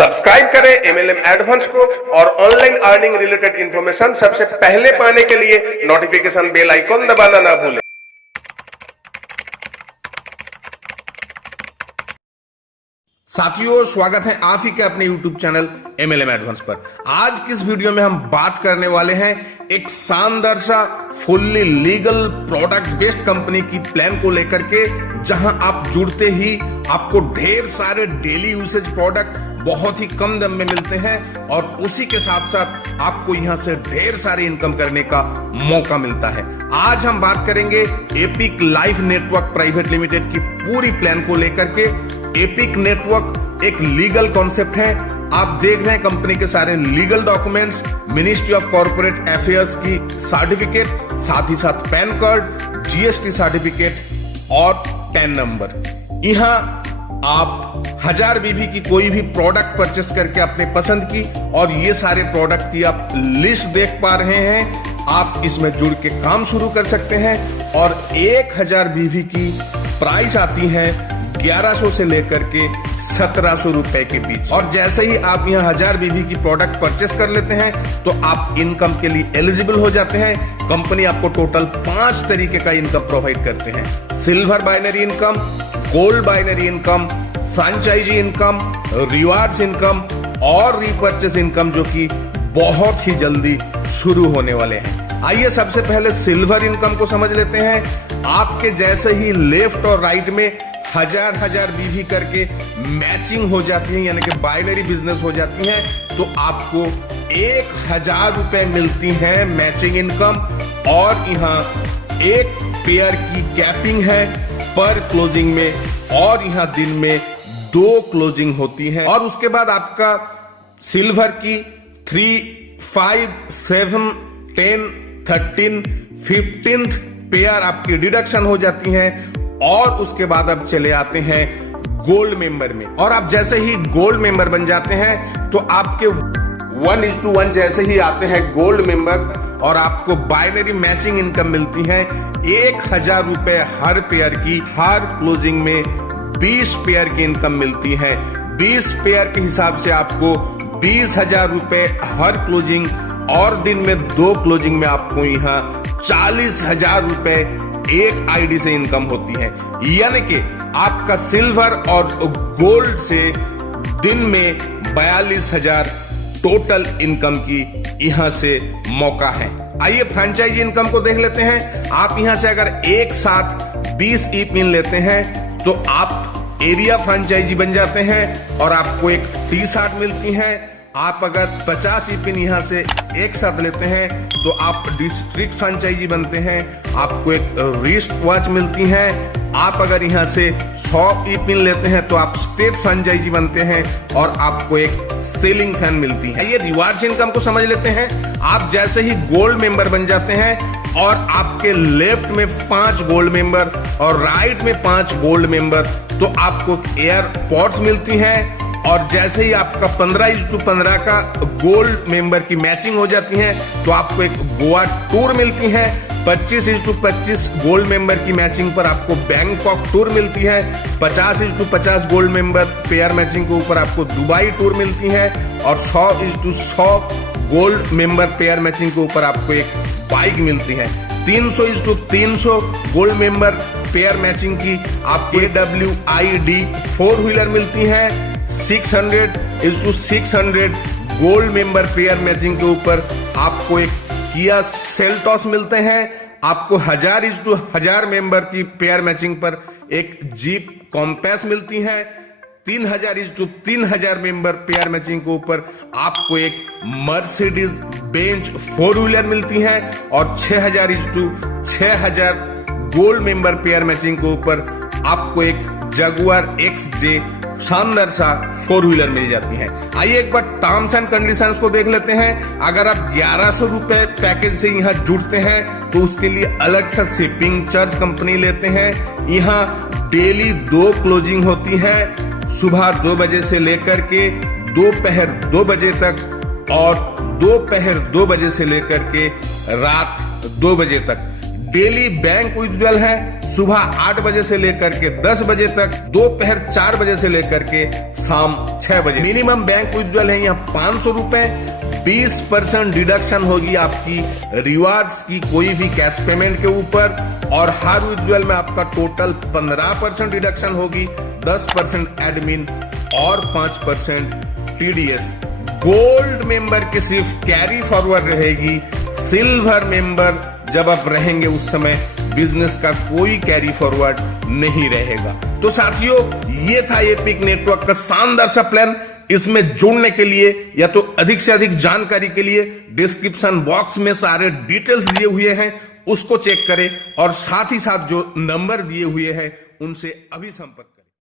Subscribe करें MLM advance को और ऑनलाइन अर्निंग रिलेटेड इंफॉर्मेशन सबसे पहले पाने के लिए नोटिफिकेशन बेल आइकॉन दबाना ना भूलें। साथियों, स्वागत है आप ही के अपने YouTube चैनल एमएलएम एडवांस पर। आज की इस वीडियो में हम बात करने वाले हैं एक शानदार सा fully legal product based company की प्लान को लेकर के, जहां आप जुड़ते ही आपको ढेर सारे डेली यूसेज प्रोडक्ट बहुत ही कम दाम में मिलते हैं और उसी के साथ साथ आपको यहां से ढेर सारी इनकम करने का मौका मिलता है। आज हम बात करेंगे epic life network private limited की पूरी प्लान को लेकर के। एपिक नेटवर्क एक लीगल कॉन्सेप्ट है। आप देख रहे हैं कंपनी के सारे legal documents, ministry of corporate affairs की सर्टिफिकेट, साथ ही साथ पैन कार्ड, जीएसटी सर्टिफिकेट और पैन नंबर। यहां आप 1000 बीबी की कोई भी प्रोडक्ट परचेस करके अपने पसंद की और ये सारे प्रोडक्ट की आप लिस्ट देख पा रहे हैं। आप इसमें जुड़ के काम शुरू कर सकते हैं और 1000 बीबी की प्राइस आती है 1100 से लेकर के 1700 रुपए के बीच। और जैसे ही आप यहाँ 1000 बीबी की प्रोडक्ट परचेस कर लेते हैं तो आप इनकम के लिए एलिजिबल हो जाते हैं। कंपनी आपको टोटल 5 तरीके का इनकम प्रोवाइड करते हैं: silver binary income, gold binary income, franchise income, rewards income और रीपर्चेस इनकम, जो कि बहुत ही जल्दी शुरू होने वाले हैं। आइए सबसे पहले सिल्वर इनकम को समझ लेते हैं। आपके जैसे ही लेफ्ट और राइट में 1000 बीवी करके मैचिंग हो जाती है, यानी कि बाइनरी बिजनेस हो जाती है, तो आपको 1000 रुपए मिलती है मैचिंग इनकम। और यहाँ एक पेयर की कैपिंग है पर क्लोजिंग में, और यहाँ दिन में 2 क्लोजिंग होती है। और उसके बाद आपका सिल्वर की 3, 5, 7, 10, 13, 15 पेयर आपकी डिडक्शन हो जाती है। और उसके बाद अब चले आते हैं गोल्ड मेंबर में। और आप जैसे ही गोल्ड मेंबर बन जाते हैं तो आपके 1:1 जैसे ही आते हैं गोल्ड मेंबर और आपको बाइनरी मैचिंग इनकम मिलती है 1000 रुपए हर पेयर की। हर क्लोजिंग में 20 पेयर की इनकम मिलती है। 20 पेयर के हिसाब से आपको 20,000 रुपए हर क्लोजिंग, और दिन में 2 क्लोजिंग में आपको यहाँ 40,000 रुपए एक आईडी से इनकम होती है। यानी कि आपका सिल्वर और गोल्ड से दिन में 42,000 टोटल इनकम की यहां से मौका है। आइए फ्रेंचाइजी इनकम को देख लेते हैं। आप यहां से अगर एक साथ 20 ई पिन लेते हैं तो आप एरिया फ्रेंचाइजी बन जाते हैं और आपको एक टी शर्ट मिलती है। आप अगर 50 ई पिन यहां से एक साथ लेते हैं तो आप डिस्ट्रिक्ट फ्रेंचाइजी बनते हैं, आपको एक रिस्ट वॉच मिलती है। आप अगर यहां से 100 ई पिन लेते हैं तो आप स्टेट फ्रेंचाइजी बनते हैं और आपको एक सीलिंग फैन मिलती है। ये रिवार्ड्स इनकम को समझ लेते हैं। आप जैसे ही गोल्ड मेंबर बन जाते हैं और आपके लेफ्ट में 5 गोल्ड मेंबर और राइट में 5 गोल्ड मेंबर, तो आपको एयरपोर्ट्स मिलती हैं। और जैसे ही आपका 15:15 का गोल्ड मेंबर की मैचिंग हो जाती है तो आपको एक गोवा टूर मिलती है। 25:25 गोल्ड मेंबर की मैचिंग पर आपको बैंकॉक टूर मिलती है। 50:50 गोल्ड मेंबर पेयर मैचिंग के ऊपर आपको दुबई टूर मिलती है। और 100:100 गोल्ड मेंबर पेयर मैचिंग के ऊपर आपको एक बाइक मिलती है। 300:300 गोल्ड मेंबर पेयर मैचिंग की आपको AWID 4 व्हीलर मिलती है। 600:600 गोल्ड मेंबर पेयर मैचिंग के ऊपर आपको एक किया सेल्टॉस मिलते हैं। आपको 1000:1000 मेंबर की पेयर मैचिंग पर एक जीप कॉम्पैस मिलती है। 3000:3000 मेंबर पेयर मैचिंग के ऊपर आपको एक मर्सिडीज बेंच 4 व्हीलर मिलती है। और 6000:6000 गोल्ड मेंबर पेयर मैचिंग के ऊपर आपको एक जगुआर XJ शानदार सा 4 व्हीलर मिल जाती है। आइए एक बार टर्म्स एंड कंडीशंस को देख लेते हैं। अगर आप 1100 रुपए पैकेज से यहाँ जुड़ते हैं तो उसके लिए अलग सा शिपिंग चार्ज कंपनी लेते हैं। यहाँ डेली 2 क्लोजिंग होती है, सुबह 2 बजे से लेकर के दोपहर 2 बजे तक और दोपहर 2 बजे से लेकर के रात 2 बजे तक। डेली बैंक विड्रॉल है सुबह 8 बजे से लेकर के 10 बजे तक, दोपहर 4 बजे से लेकर के शाम 6 बजे। मिनिमम बैंक विड्रॉल है यहाँ 500 रुपए। 20% डिडक्शन होगी आपकी रिवार्ड्स की कोई भी कैश पेमेंट के ऊपर, और हर विड्रॉल में आपका टोटल 15% डिडक्शन होगी, 10% एडमिन और 5% टीडीएस। गोल्ड मेंबर की सिर्फ कैरी फॉरवर्ड रहेगी। सिल्वर मेंबर जब आप रहेंगे उस समय बिजनेस का कोई कैरी फॉरवर्ड नहीं रहेगा। तो साथियों, ये था एपिक नेटवर्क का शानदार सा प्लान। इसमें जुड़ने के लिए या तो अधिक से अधिक जानकारी के लिए डिस्क्रिप्शन बॉक्स में सारे डिटेल्स दिए हुए हैं, उसको चेक करें, और साथ ही साथ जो नंबर दिए हुए हैं उनसे अभी संपर्क